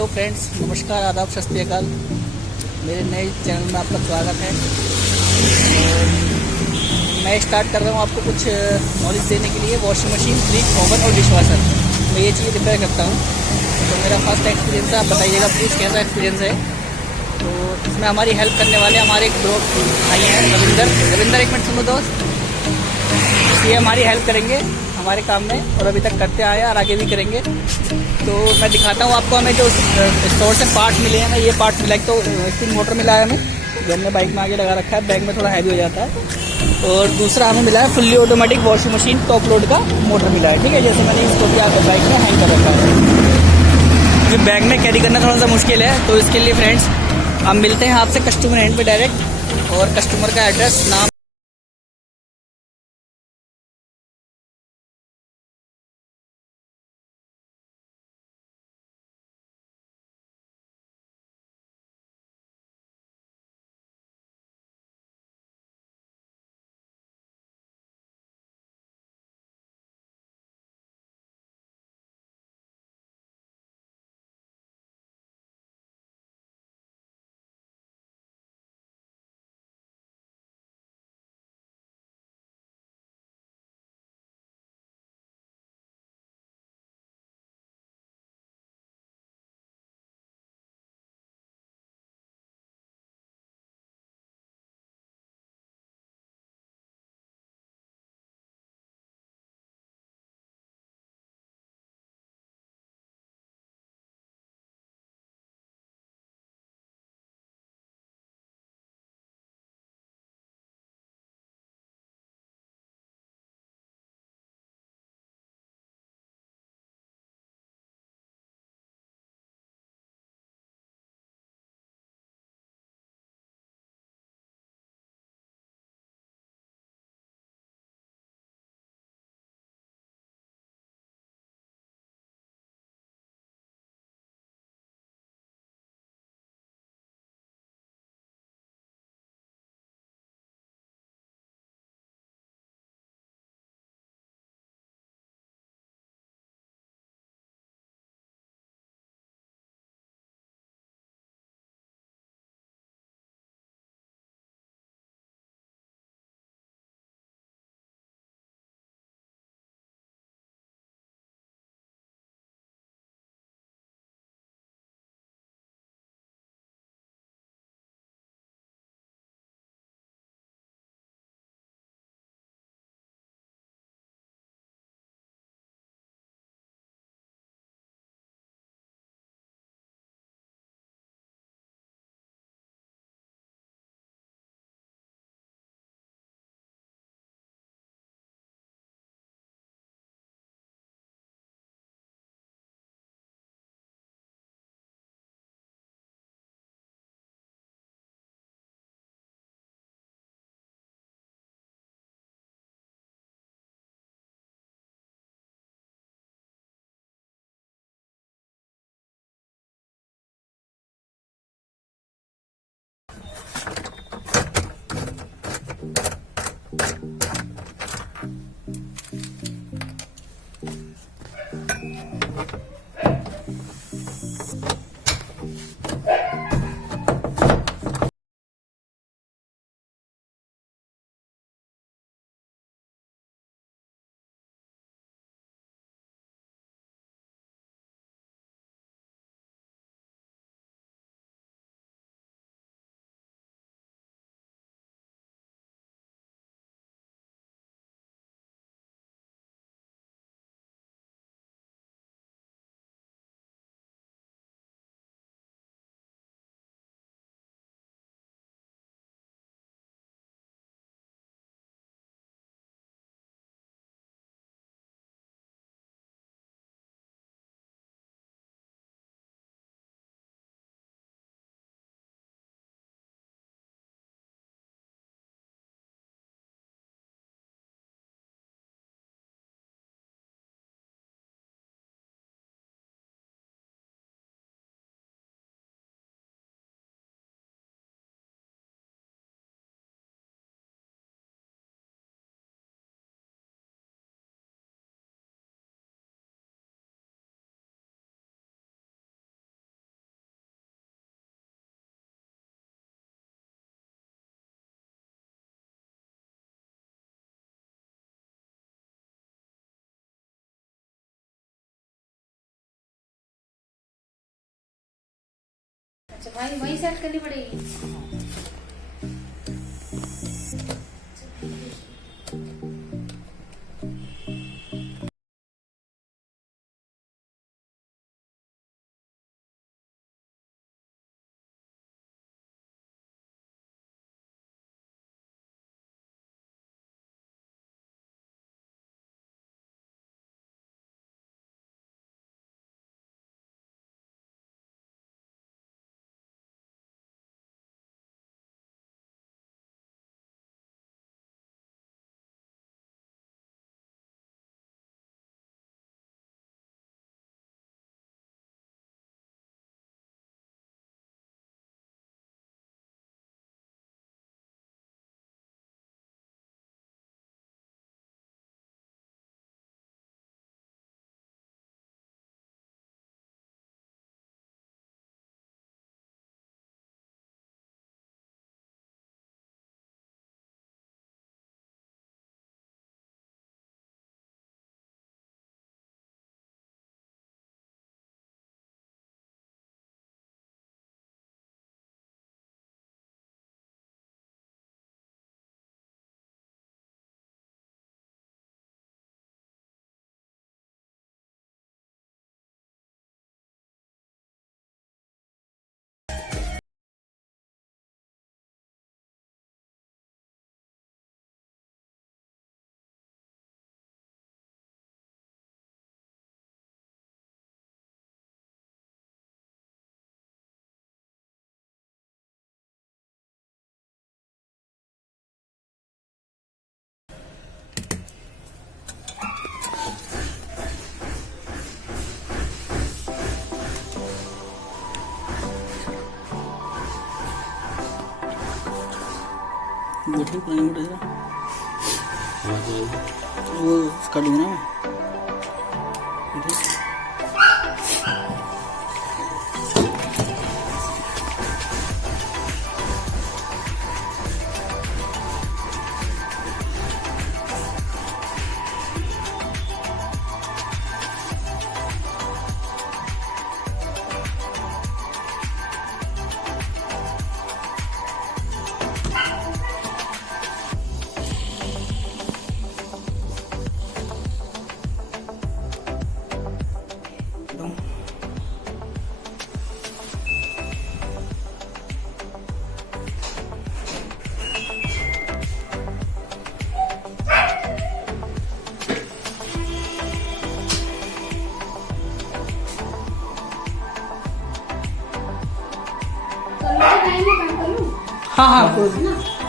Hello friends, नमस्कार, आदाब, सत श्री अकाल। मेरे नए चैनल में आपका स्वागत है। और मैं स्टार्ट कर रहा हूँ आपको कुछ नॉलेज देने के लिए। वॉशिंग मशीन, फ्रिज, ओवन और डिशवाशर, मैं ये चीज़ रिपेयर करता हूँ। तो मेरा फर्स्ट एक्सपीरियंस है, आप बताइएगा प्लीज़ कैसा एक्सपीरियंस है। तो इसमें हमारी हेल्प करने वाले हमारे एक ग्रुप भाई हैं, रविंदर। रविंदर, एक मिनट सुनो दोस्त। ये हमारी हेल्प करेंगे हमारे काम में, और अभी तक करते आए हैं और आगे भी करेंगे। तो मैं दिखाता हूँ आपको। हमें जो स्टोर से पार्ट मिले हैं ना, ये पार्ट मिला है। तो स्प्रिंग मोटर मिला है हमें, जो हमने बाइक में आगे लगा रखा है। बैग में थोड़ा हैवी हो जाता है। और दूसरा हमें मिला है fully automatic washing machine top load का मोटर मिला है। ठीक है, जैसे मैंने इसको भी आपको बाइक में हैंग कर रखा है। जो बैग में कैरी करना थोड़ा सा मुश्किल है, तो इसके लिए फ्रेंड्स हम मिलते हैं आपसे कस्टमर एंड पे डायरेक्ट। और कस्टमर का एड्रेस, नाम अच्छा भाई वही सेट करनी पड़ेगी। बैठे पुरानी मोटर जरा वो कर दूंगा ना मैं। हाँ हाँ है ना।